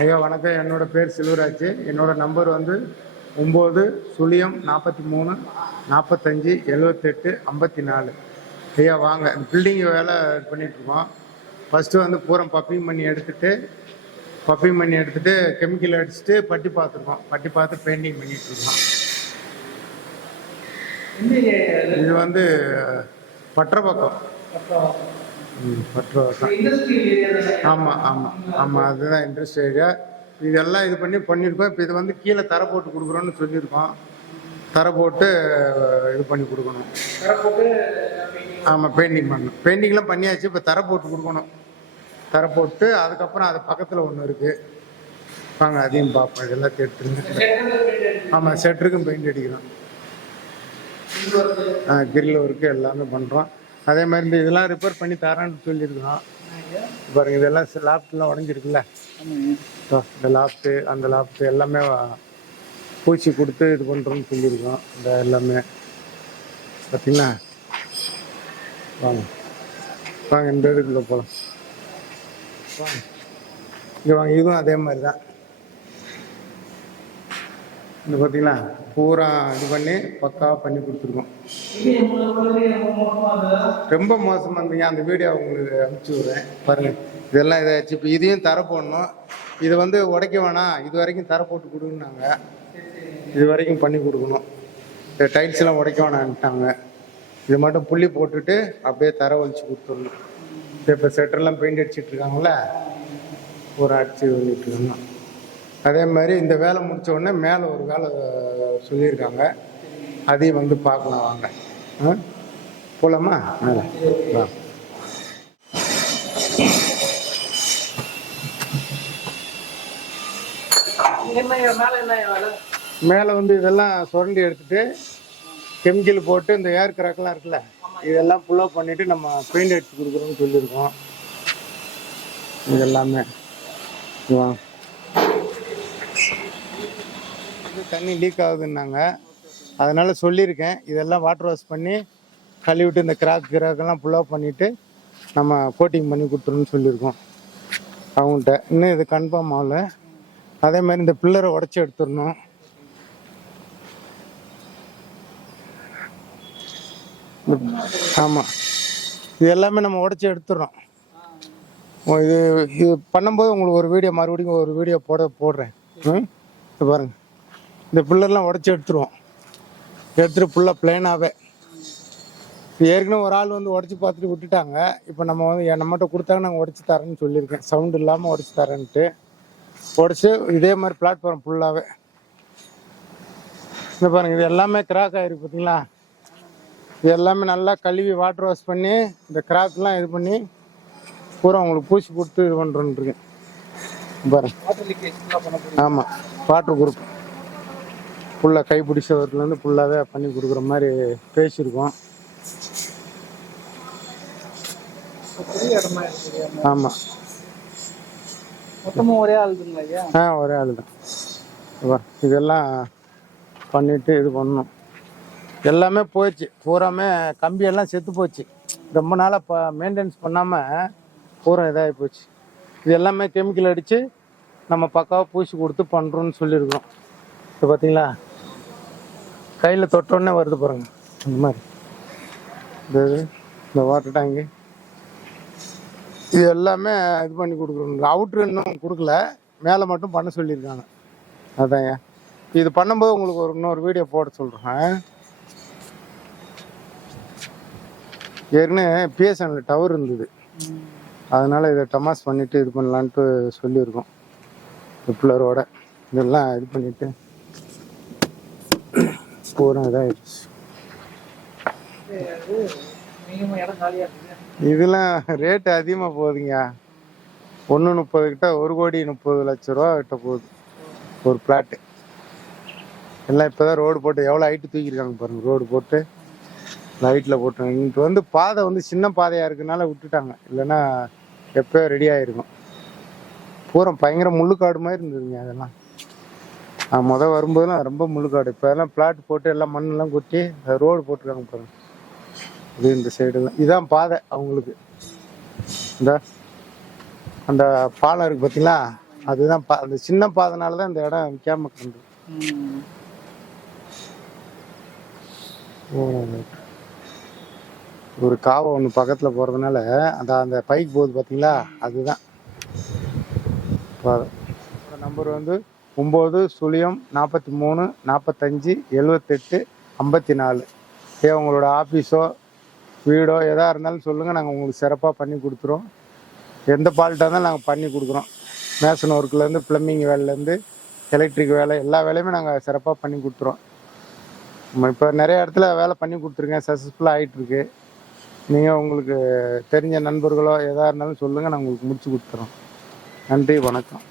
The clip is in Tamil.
ஐயா வணக்கம். என்னோட பேர் செல்வராஜ். என்னோட நம்பர் வந்து 9-43-45-78-54. ஐயா வாங்க. இந்த பில்டிங் வேலை பண்ணிகிட்ருக்கோம். ஃபஸ்ட்டு வந்து பூரம் பப்பிங் பண்ணி எடுத்துகிட்டு கெமிக்கல் அடிச்சுட்டு பட்டி பார்த்துருக்கோம். பட்டி பார்த்து பெயிண்டிங் பண்ணிகிட்ருக்கோம். இது வந்து பக்கம். ஆமாம் ஆமாம் ஆமாம், அதுதான் இண்டஸ்ட்ரி ஏரியா. இதெல்லாம் இது பண்ணியிருக்கோம். இப்போ இது வந்து கீழே தரை போட்டு கொடுக்குறோன்னு சொல்லியிருக்கோம். தரை போட்டு இது பண்ணி கொடுக்கணும். ஆமாம், பெயிண்டிங் பண்ணணும். பெயிண்டிங்லாம் பண்ணியாச்சு. இப்போ தரை போட்டு கொடுக்கணும். தரை போட்டு அதுக்கப்புறம் அது பக்கத்தில் ஒன்று இருக்குது. வாங்க அதையும் பார்ப்போம். இதெல்லாம் எடுத்துருங்க. ஆமாம், ஷட்டருக்கும் பெயிண்ட் அடிக்கிறோம். கிரில் ஒர்க்கு எல்லாமே பண்ணுறோம். அதே மாதிரி இந்த இதெல்லாம் ரிப்பேர் பண்ணி தரேன்னு சொல்லியிருக்கிறோம். பாருங்கள், இதெல்லாம் லாப்ட்லாம் உடஞ்சிருக்குல்ல. இந்த லாப்ட்டு அந்த லாப்ட்டு எல்லாமே பூச்சி கொடுத்து இது பண்ணுறோன்னு சொல்லியிருக்கோம். இந்த எல்லாமே பார்த்தீங்களா. வாங்க வாங்க, இந்த இதுக்குள்ளே போகலாம். வாங்க இங்கே வாங்க. இதுவும் அதே மாதிரி தான். இந்த பார்த்தீங்களா, பூரா இது பண்ணி பக்காவாக பண்ணி கொடுத்துருக்கோம். ரொம்ப மோசமாக இருந்தீங்க. அந்த வீடியோ உங்களுக்கு அனுப்பிச்சி விட்றேன் பாருங்கள். இதெல்லாம் இதாச்சு. இப்போ இதையும் தரை போடணும். இது வந்து உடைக்க வேணாம், இது வரைக்கும் தரை போட்டு கொடுங்கன்னாங்க. இது வரைக்கும் பண்ணி கொடுக்கணும். இந்த டைல்ஸ்லாம் உடைக்க வேணான்ட்டாங்க. இது மட்டும் புள்ளி போட்டுட்டு அப்படியே தரை வலிச்சு கொடுத்துடணும். இப்போ செட்டர்லாம் பெயிண்ட் அடிச்சிட்ருக்காங்களே, ஒரு அடிச்சு பண்ணிட்டுருக்கோம். அதே மாதிரி இந்த வேலை முடித்த உடனே மேலே ஒரு வேலை சொல்லியிருக்காங்க. அதையும் வந்து பார்க்கலாம். வாங்க போகலாமா? மேலே வா. மேலே வந்து இதெல்லாம் சுரண்டி எடுத்துட்டு கெமிக்கல் போட்டு இந்த ஏர் கிராக்கெலாம் இருக்குல்ல, இதெல்லாம் ஃபுல்லாக பண்ணிவிட்டு நம்ம பெயிண்ட் அடித்து கொடுக்குறோன்னு சொல்லியிருக்கோம். இது எல்லாமே தண்ணி லீக் ஆகுதுன்னாங்க. அதனால் சொல்லியிருக்கேன். இதெல்லாம் வாட்டர் வாஷ் பண்ணி கழுவிட்டு இந்த கிராக்கெல்லாம் ஃபுல்லாக பண்ணிவிட்டு நம்ம கோட்டிங் பண்ணி கொடுத்துருன்னு சொல்லியிருக்கோம் அவங்கள்ட்ட. இன்னும் இது கன்ஃபார்ம் ஆகலை. அதே மாதிரி இந்த பில்லரை உடச்சி எடுத்துடணும். ஆமாம், இது எல்லாமே நம்ம உடச்சி எடுத்துடுறோம். இது பண்ணும்போது உங்களுக்கு ஒரு வீடியோ மறுபடியும் ஒரு வீடியோ போடுறேன். இது பாருங்கள், இந்த பில்லர்லாம் உடச்சி எடுத்துருவோம். எடுத்துகிட்டு ஃபுல்லாக பிளெயினாகவே. ஏற்கனவே ஒரு ஆள் வந்து உடச்சி பார்த்துட்டு விட்டுட்டாங்க. இப்போ நம்ம வந்து நம்மகிட்ட கொடுத்தாங்க, நாங்கள் உடச்சி தரேன்னு சொல்லியிருக்கேன். சவுண்டு இல்லாமல் உடச்சி தரேன்ட்டு உடச்சி இதே மாதிரி பிளாட்ஃபார்ம் ஃபுல்லாகவே. இந்த பாருங்கள், இது எல்லாமே கிராக் ஆகிருக்கு பார்த்தீங்களா. இது எல்லாமே நல்லா கழுவி வாட்டர் வாஷ் பண்ணி இந்த கிராக்லாம் இது பண்ணி பூரா உங்களுக்கு பூச்சி கொடுத்து இது பண்ணுறோன்ருக்கேன் பாருங்க. ஆமாம், வாட்டர் குரூப் ஃபுல்லாக கைப்பிடிச்சவர்லேருந்து ஃபுல்லாகவே பண்ணி கொடுக்குற மாதிரி பேசியிருக்கோம். ஆமாம், ஒரே ஆள் தான். ஒரே ஆள் தான். இதெல்லாம் பண்ணிவிட்டு இது பண்ணணும். எல்லாமே போயிடுச்சு. பூராமே கம்பியெல்லாம் செத்து போச்சு. ரொம்ப நாளாக மெயின்டெனன்ஸ் பண்ணாமல் பூரா இதாகி போச்சு. இது எல்லாமே கெமிக்கல் அடித்து நம்ம பக்காவாக பூசி கொடுத்து பண்ணுறோன்னு சொல்லியிருக்கோம். இப்போ பார்த்தீங்களா, கையில் தொட்டோடனே வருது பாருங்கள். இந்த மாதிரி இந்த வாட்டர் டேங்கு இது எல்லாமே இது பண்ணி கொடுக்குறோம். அவுட்ரு இன்னும் கொடுக்கல, மேலே மட்டும் பண்ண சொல்லியிருக்காங்க. அதான் இது பண்ணும்போது உங்களுக்கு இன்னொரு வீடியோ போட சொல்கிறேன். ஏற்கனவே பிஎஸ்என்எல் டவர் இருந்தது, அதனால் இதை டமாஸ் பண்ணிவிட்டு இது பண்ணலான்ட்டு சொல்லியிருக்கோம். பிள்ளரோட இதெல்லாம் இது பண்ணிவிட்டு பூரா இதாகிடுச்சு. இதெல்லாம் ரேட்டு அதிகமாக போகுதுங்க. 1.30 கிட்ட 1,30,00,000 கிட்ட போகுது ஒரு பிளாட்டு. எல்லாம் இப்போ தான் ரோடு போட்டு எவ்வளோ ஹைட்டு தூக்கியிருக்காங்க பாருங்கள். ரோடு போட்டு லைட்டில் போட்டாங்க. இங்கே வந்து பாதை வந்து சின்ன பாதையாக இருக்குனால விட்டுட்டாங்க, இல்லைன்னா எப்போயோ ரெடி ஆகிருக்கும். பூரா பயங்கர முள்ளுக்காடு மாதிரி இருந்ததுங்க. அதெல்லாம் வரும்போதெல்லாம் ரொம்ப முள்ளுக்காடு. இப்போ எல்லாம் பிளாட் போட்டு எல்லாம் மண்ணெல்லாம் கொட்டி ரோடு போட்டுருக்காங்க பாருங்க. இது இந்த சைடெல்லாம் இதான் பாதை அவங்களுக்கு. இந்த அந்த பாலம் இருக்குது பார்த்தீங்களா, அதுதான் அந்த சின்ன பாதைனால தான் இந்த இடம் விற்காம கிடந்தது. ம். ஒரு காவை ஒன்று பக்கத்தில் போகிறதுனால அந்த பைக் போகுது பார்த்தீங்களா, அதுதான் பாதை. நம்பர் வந்து 9-43-45-78-54. உங்களோட ஆஃபீஸோ வீடோ எதாக இருந்தாலும் சொல்லுங்கள், நாங்கள் உங்களுக்கு சிறப்பாக பண்ணி கொடுத்துருவோம். எந்த ஃபால்ட்டாக இருந்தாலும் நாங்கள் பண்ணி கொடுக்குறோம். மேசன் ஒர்க்லேருந்து ப்ளம்பிங் வேலையிலேருந்து எலக்ட்ரிக் வேலை எல்லா வேலையுமே நாங்கள் சிறப்பாக பண்ணி கொடுத்துருவோம். இப்போ நிறைய இடத்துல வேலை பண்ணி கொடுத்துருக்கேன், சக்ஸஸ்ஃபுல்லாக ஆகிட்டுருக்கு. நீங்கள் உங்களுக்கு தெரிஞ்ச நண்பர்களோ எதாக இருந்தாலும் சொல்லுங்கள், நான் உங்களுக்கு முடிச்சு கொடுத்துறோம். நன்றி, வணக்கம்.